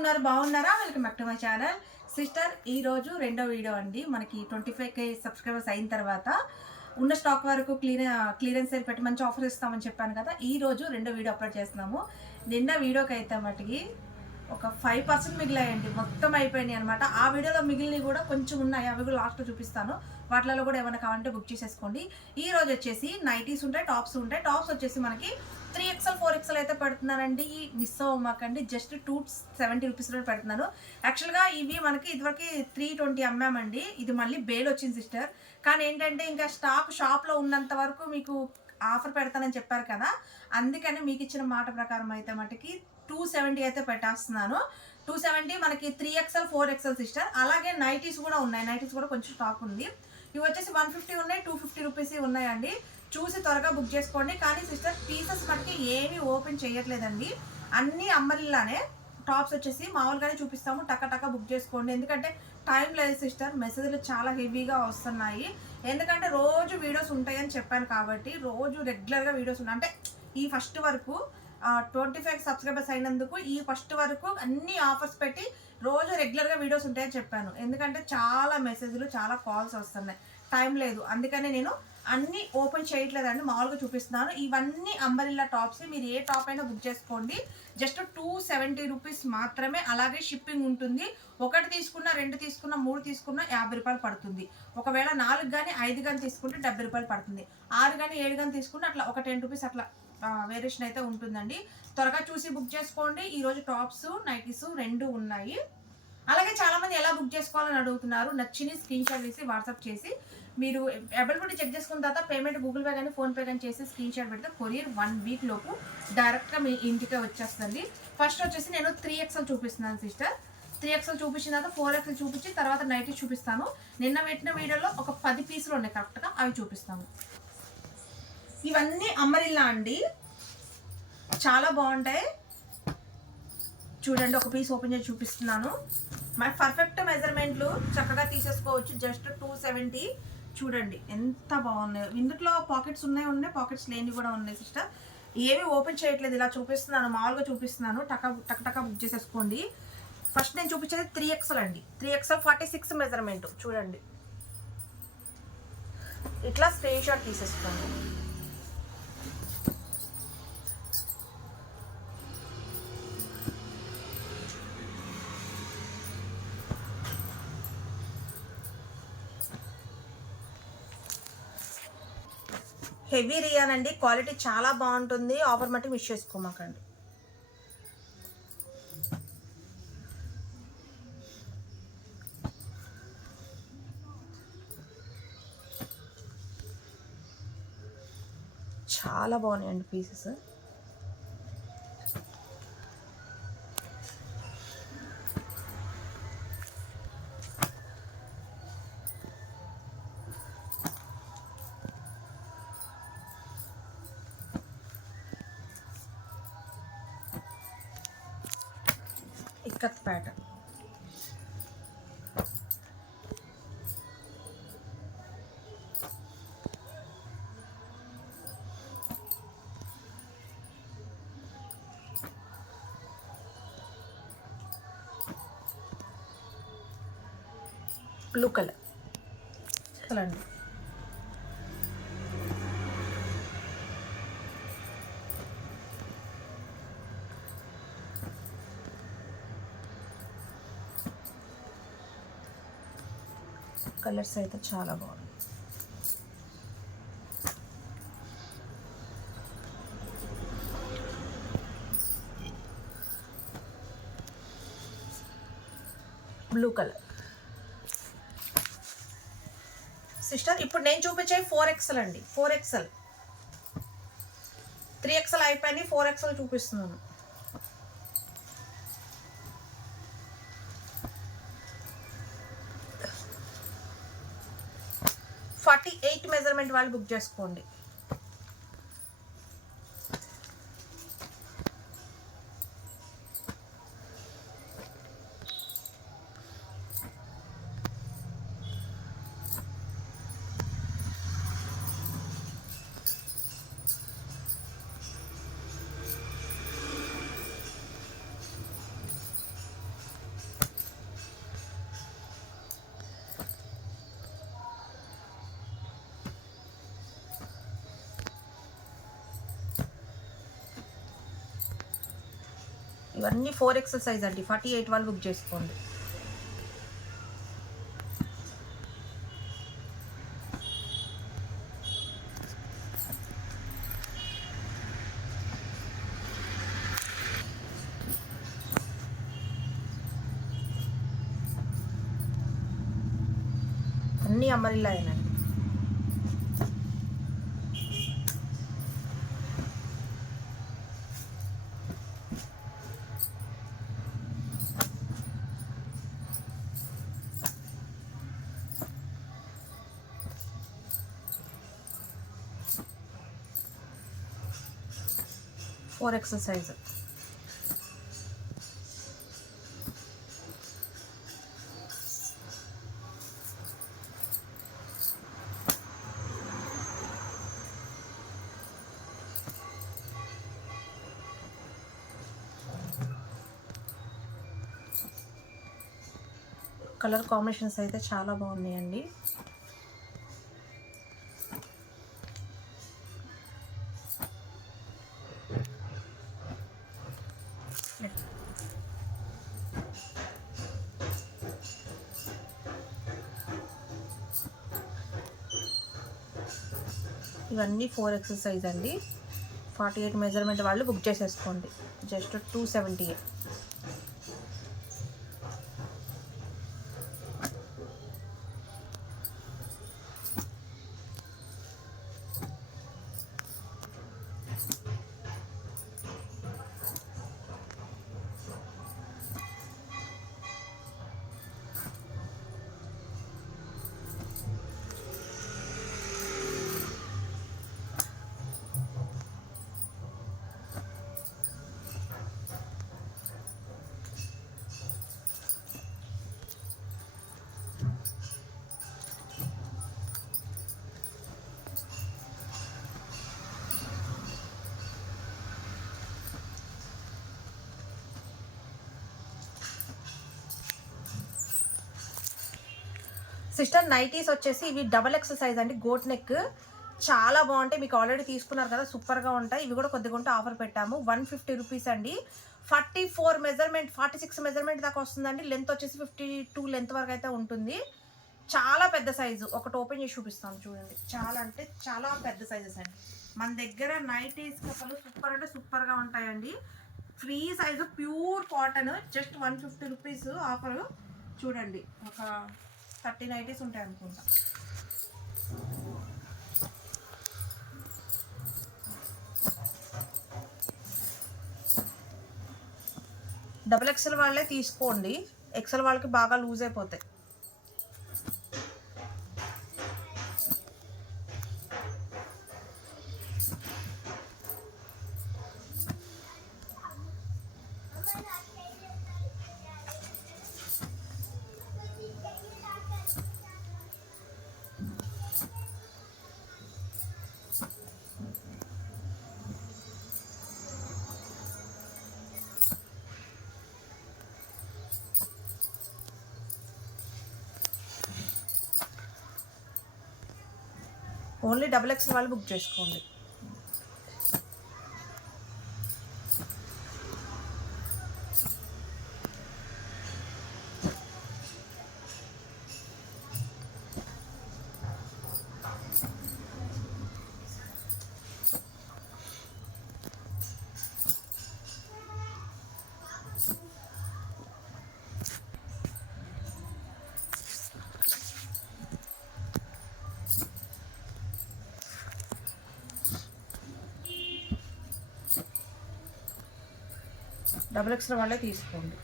ఉన్నారు బాగున్నారా? Welcome back to my channel. Sister ఈరోజు రెండో వీడియో అండి. మనకి ట్వంటీ ఫైవ్ కే సబ్స్క్రైబర్స్ అయిన తర్వాత ఉన్న స్టాక్ వరకు క్లీన్ క్లియరెన్స్ సేల్ పెట్టి మంచి ఆఫర్ ఇస్తామని చెప్పాను కదా ఈ రోజు రెండో వీడియో అప్లోడ్ చేస్తున్నాము. నిన్న వీడియోకి అయితే మటుకి ఒక ఫైవ్ పర్సెంట్ మిగిలాయండి. మొత్తం అయిపోయినాయి అనమాట ఆ వీడియోలో మిగిలినవి కూడా కొంచెం ఉన్నాయి. అవి కూడా లాస్ట్లో చూపిస్తాను. వాటిలో కూడా ఏమైనా కావాలంటే బుక్ చేసేసుకోండి. ఈ రోజు వచ్చేసి నైటీస్ ఉంటాయి టాప్స్ ఉంటాయి. టాప్స్ వచ్చేసి మనకి త్రీ ఎక్స్ఎల్ ఫోర్ ఎక్స్ఎల్ అయితే పెడుతున్నానండి ఈ మిస్ అవ్వమాకండి. జస్ట్ టూ సెవెంటీ రూపీస్లో పెడుతున్నాను యాక్చువల్గా ఇవి మనకి ఇదివరకు త్రీ ట్వంటీ అమ్మామండి ఇది మళ్ళీ బేల్ వచ్చింది సిస్టర్ కానీ ఏంటంటే ఇంకా స్టాక్ షాప్లో ఉన్నంత వరకు మీకు ఆఫర్ పెడతానని చెప్పారు కదా. అందుకని మీకు ఇచ్చిన మాట ప్రకారం అయితే మటుకి టూ సెవెంటీ అయితే పెట్టేస్తున్నాను. టూ సెవెంటీ మనకి three XL four XL sister అలాగే నైటీస్ కూడా ఉన్నాయి. నైటీస్ కూడా కొంచెం స్టాక్ ఉంది. ఇవి వచ్చేసి వన్ ఫిఫ్టీ ఉన్నాయి. టూ ఫిఫ్టీ రూపీస్ ఉన్నాయండి. చూసి త్వరగా బుక్ చేసుకోండి. కానీ సిస్టర్ పీసెస్ మనకి ఏమీ ఓపెన్ చేయట్లేదండి. అన్ని అమ్మలిలానే టాప్స్ వచ్చేసి మామూలుగానే చూపిస్తాము. టక్క టక్క బుక్ చేసుకోండి. ఎందుకంటే టైం లేదు సిస్టర్ మెసేజ్లు చాలా హెవీగా వస్తున్నాయి. ఎందుకంటే రోజు వీడియోస్ ఉంటాయని చెప్పాను కాబట్టి రోజు రెగ్యులర్గా వీడియోస్ ఉన్నాయి అంటే ఈ ఫస్ట్ వరకు ట్వంటీ ఫైవ్ సబ్స్క్రైబర్స్ అయినందుకు ఈ ఫస్ట్ వరకు అన్ని ఆఫర్స్ పెట్టి రోజు రెగ్యులర్గా వీడియోస్ ఉంటాయని చెప్పాను. ఎందుకంటే చాలా మెసేజ్లు చాలా కాల్స్ వస్తున్నాయి. టైం లేదు. అందుకనే నేను అన్నీ ఓపెన్ చేయట్లేదండి మామూలుగా చూపిస్తున్నాను. ఇవన్నీ అంబరిల్లా టాప్స్ మీరు ఏ టాప్ అయినా బుక్ చేసుకోండి. జస్ట్ టూ సెవెంటీ రూపీస్ మాత్రమే అలాగే షిప్పింగ్ ఉంటుంది. ఒకటి తీసుకున్న రెండు తీసుకున్న మూడు తీసుకున్న యాభై రూపాయలు పడుతుంది. ఒకవేళ నాలుగు కానీ ఐదు కానీ తీసుకుంటే డెబ్బై రూపాయలు పడుతుంది. ఆరు కానీ ఏడు కానీ తీసుకుంటే అట్లా ఒక టెన్ రూపీస్ అట్లా వేరియేషన్ అయితే ఉంటుందండి. త్వరగా చూసి బుక్ చేసుకోండి. ఈరోజు టాప్స్ నైటీస్ రెండు ఉన్నాయి. అలాగే చాలా మంది ఎలా బుక్ చేసుకోవాలని అడుగుతున్నారు. నచ్చిన స్క్రీన్ షాట్ వేసి వాట్సాప్ చేసి మీరు అవైలబిలిటీ చెక్ చేసుకున్న తర్వాత పేమెంట్ గూగుల్ పే కానీ ఫోన్పే కానీ చేసి స్క్రీన్ షాట్ పెడితే కొరియర్ వన్ వీక్ లోపు డైరెక్ట్గా మీ ఇంటికే వచ్చేస్తుంది. ఫస్ట్ వచ్చేసి నేను త్రీ ఎక్స్ఎల్ చూపిస్తున్నాను సిస్టర్. త్రీ ఎక్స్ఎల్ చూపించిన తర్వాత ఫోర్ ఎక్స్ఎల్ చూపించి తర్వాత నైట్ చూపిస్తాను. నిన్న పెట్టిన వీడియోలో ఒక పది పీసులు ఉన్నాయి కరెక్ట్గా అవి చూపిస్తాను. ఇవన్నీ అమ్మరిల్లా అండి. చాలా బాగుంటాయి. చూడండి ఒక పీస్ ఓపెన్ చేసి చూపిస్తున్నాను. మై పర్ఫెక్ట్ మెజర్మెంట్లు చక్కగా తీసేసుకోవచ్చు. జస్ట్ టూ సెవెంటీ చూడండి ఎంత బాగున్నాయో. ఇందులో పాకెట్స్ ఉన్నాయి ఉన్నాయి. పాకెట్స్ లేని కూడా ఉన్నాయి సిస్టర్ ఏమీ ఓపెన్ చేయట్లేదు. ఇలా చూపిస్తున్నాను మామూలుగా చూపిస్తున్నాను. టక టక టక బుక్ చేసేసుకోండి. ఫస్ట్ నేను చూపించేది త్రీ ఎక్స్ఎల్ అండి. Three XL forty six measurement చూడండి. ఇట్లా స్క్రీన్ షాట్ తీసేసుకోండి. హెవీ రియాన్ అండి. క్వాలిటీ చాలా బాగుంటుంది. ఆఫర్ మట్టి మిస్ చేసుకోమాకండి. చాలా బాగున్నాయండి పీసెస్. ఇక్కత్ బ్లూ కలర్ చూడండి కలర్స్ అయితే చాలా బాగుంది బ్లూ కలర్ సిస్టర్ ఇప్పుడు నేను చూపించే ఫోర్ ఎక్సెల్ అండి. ఫోర్ ఎక్సెల్ త్రీ ఎక్సెల్ అయిపోయింది ఫోర్ ఎక్సెల్ చూపిస్తున్నాను. ఫార్టీ ఎయిట్ మెజర్మెంట్ వాళ్ళు బుక్ చేసుకోండి. ఇవన్నీ ఫోర్ ఎక్సర్సైజ్ అండి. ఫార్టీ ఎయిట్ వాళ్ళు బుక్ చేసుకోండి. అన్నీ అమ్మరిల్లాయేనండి four XL size. Colour combinations అయితే చాలా బాగున్నాయండి. ఇవన్నీ ఫోర్ ఎక్సర్సైజ్ అండి. ఫార్టీ ఎయిట్ మెజర్మెంట్ వాళ్ళు బుక్ చేసేసుకోండి. Just two seventy eight sister nighties వచ్చేసి ఇవి డబల్ ఎక్స్ సైజ్ అండి. Boat neck. చాలా బాగుంటాయి. మీకు ఆల్రెడీ తీసుకున్నారు కదా సూపర్గా ఉంటాయి. ఇవి కూడా కొద్దిగా ఉంటే ఆఫర్ పెట్టాము. వన్ ఫిఫ్టీ రూపీస్ అండి. Forty four measurement forty six measurement దాకా వస్తుందండి. లెంత్ వచ్చేసి ఫిఫ్టీ టూ లెంత్ వరకు అయితే ఉంటుంది. చాలా పెద్ద సైజు. ఒకటి ఓపెన్ చేసి చూపిస్తాను. చూడండి. చాలా అంటే చాలా పెద్ద సైజెస్ అండి. మన దగ్గర నైటీస్ కప్పలు సూపర్ అంటే సూపర్గా ఉంటాయండి. Free size pure cotton. Just one fifty rupees offer. చూడండి. ఒక థర్టీ నైటీస్ ఉంటాయి అనుకుంటా. డబుల్ ఎక్సెల్ వాళ్ళే తీసుకోండి. ఎక్సెల్ వాళ్ళకి బాగా లూజ్ అయిపోతాయి. ఓన్లీ డబుల్ ఎక్స్ఎల్ వాళ్ళు బుక్ చేసుకోండి. డబుల్ ఎక్స్ఎల్ వాళ్ళే తీసుకోండి.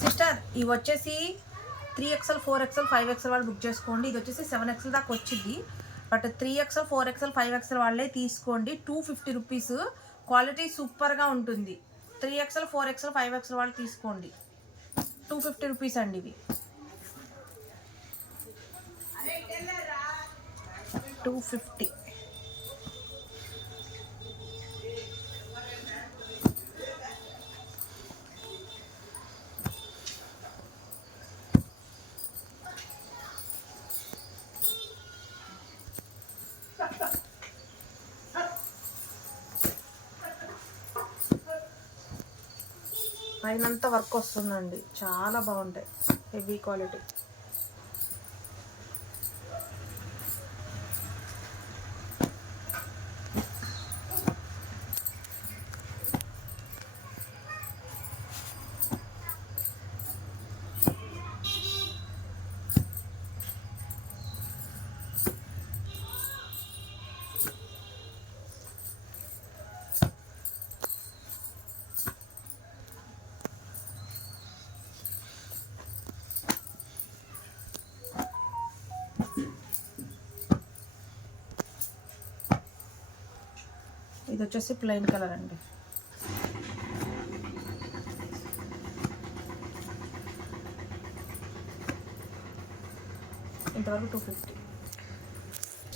సిస్టర్ ఇవి వచ్చేసి three XL four XL five XL వాళ్ళు బుక్ చేసుకోండి. ఇది వచ్చేసి సెవెన్ ఎక్స్ఎల్ దాకా వచ్చింది. But three XL four XL five XL వాళ్ళే తీసుకోండి. టూ ఫిఫ్టీ రూపీస్ క్వాలిటీ సూపర్గా ఉంటుంది. Three XL four XL five XL వాళ్ళు తీసుకోండి. టూ ఫిఫ్టీ రూపీస్ అండి ఇవి. Two fifty. పైనంతా వర్క్ వస్తుందండి. చాలా బాగుంటాయి. హెవీ క్వాలిటీ ఇది వచ్చేసి ప్లెయిన్ కలర్ అండి. ఇంతవరకు టూ ఫిఫ్టీ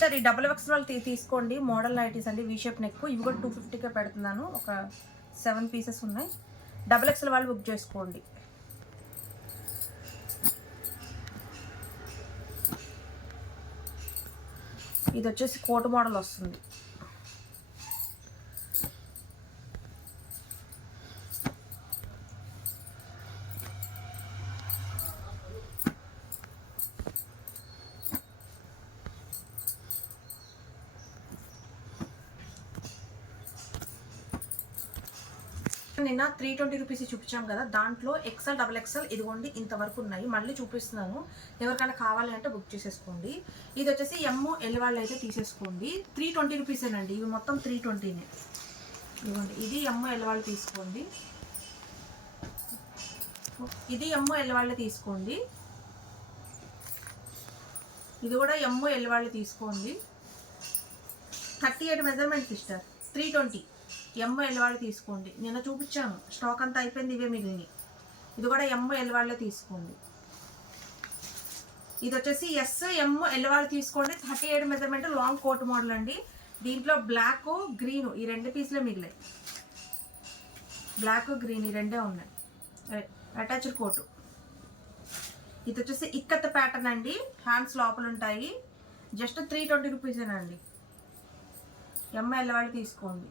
సరే ఈ డబుల్ ఎక్స్ వాళ్ళు తీసుకోండి. మోడల్ నైటీస్ అండి వీ షేప్ నెక్ ఇవి కూడా టూ ఫిఫ్టీకే పెడుతున్నాను. ఒక సెవెన్ పీసెస్ ఉన్నాయి. డబుల్ ఎక్స్ఎల్ వాళ్ళు బుక్ చేసుకోండి. ఇది వచ్చేసి కోట్ మోడల్ వస్తుంది. నిన్న త్రీ ట్వంటీ రూపీస్ చూపించాం కదా. దాంట్లో ఎక్సెల్ డబల్ ఎక్సెల్ ఇదిగోండి ఇంతవరకు ఉన్నాయి. మళ్ళీ చూపిస్తున్నాను. ఎవరికైనా కావాలి అంటే బుక్ చేసేసుకోండి. ఇది వచ్చేసి ఎమ్ ఎల్ వాళ్ళు అయితే తీసేసుకోండి త్రీ ట్వంటీ రూపీసేనండి ఇవి మొత్తం త్రీ ట్వంటీనే ఇదిగోండి ఇది ఎమ్ ఎల్ వాళ్ళు తీసుకోండి. ఇది ఎమ్ ఎల్ వాళ్ళు తీసుకోండి. ఇది కూడా ఎమ్ ఎల్ వాళ్ళు తీసుకోండి. Thirty eight measurement sister three twenty M ఎల్వాళ్ళు తీసుకోండి. నిన్న చూపించాను. స్టాక్ అంతా అయిపోయింది ఇవే మిగిలినవి. ఇది కూడా ఎమ్ ఎల్వాళ్ళే తీసుకోండి. ఇది వచ్చేసి ఎస్ ఎమ్ ఎల్వాళ్ళు తీసుకోండి. Thirty eight measurement long coat model అండి. దీంట్లో బ్లాక్ గ్రీన్ ఈ రెండు పీసులే మిగిలాయి. బ్లాక్ గ్రీన్ ఈ రెండే ఉన్నాయి. Attached coat. ఇది వచ్చేసి ఇక్కత్ ప్యాటర్న్ అండి. హ్యాండ్స్ లోపల ఉంటాయి. జస్ట్ త్రీ ట్వంటీ రూపీసేనండి ఎంఎల్ వాళ్ళు తీసుకోండి.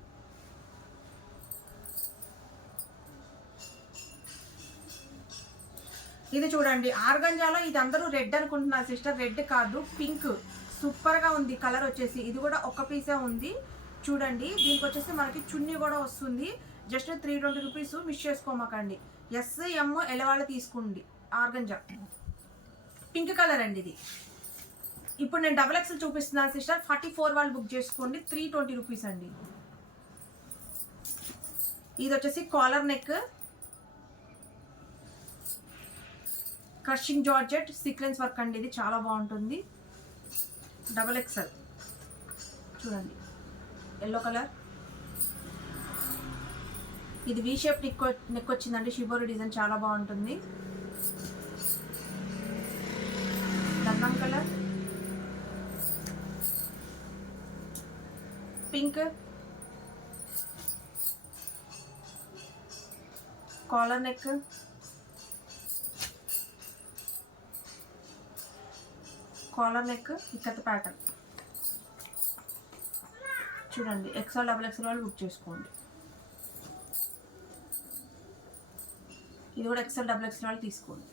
ఇది చూడండి ఆర్గంజాలో ఇది అందరూ రెడ్ అనుకుంటున్నారు సిస్టర్. రెడ్ కాదు పింక్. సూపర్గా ఉంది కలర్ వచ్చేసి. ఇది కూడా ఒక పీసే ఉంది. చూడండి దీనికి వచ్చేసి మనకి చున్నీ కూడా వస్తుంది. Just three twenty rupees miss చేసుకోమాకండి. S M ఎలవాళ్ళు తీసుకోండి ఆర్గంజా. పింక్ కలర్ అండి ఇది. ఇప్పుడు నేను డబల్ ఎక్స్ఎల్ చూపిస్తున్నాను సిస్టర్. ఫార్టీ ఫోర్ వాళ్ళు బుక్ చేసుకోండి త్రీ ట్వంటీ రూపీస్ అండి. ఇది వచ్చేసి collar neck. Crushing georgette sequence work అండి ఇది చాలా బాగుంటుంది. డబల్ ఎక్స్ఎల్ చూడండి. ఎల్లో కలర్ ఇది వీ షేప్ నెక్ నెక్ వచ్చిందండి. షిబోరి డిజైన్ చాలా బాగుంటుంది. దండం colour pink collar neck collar neck ikat pattern చూడండి ఎక్స్ఎల్ డబుల్ ఎక్స్ఎల్ వాళ్ళు బుక్ చేసుకోండి. ఇది కూడా ఎక్స్ఎల్ డబుల్ ఎక్స్ఎల్ వాళ్ళు తీసుకోండి.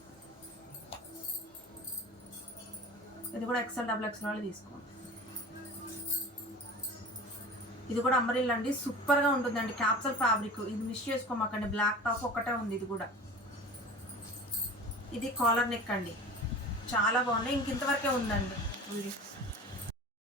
ఇది కూడా ఎక్స్ఎల్ డబుల్ ఎక్స్ఎల్ వాళ్ళు తీసుకోండి. ఇది కూడా అమ్మరిల్ అండి. సూపర్గా ఉంటుందండి. క్యాప్సల్ ఫ్యాబ్రిక్ ఇది మిస్ చేసుకోమాకండి. బ్లాక్ టాప్ ఒకటే ఉంది ఇది కూడా. ఇది కాలర్ నెక్ అండి. చాలా బాగున్నాయి. ఇంక ఇంతవరకే ఉందండి. వీడియో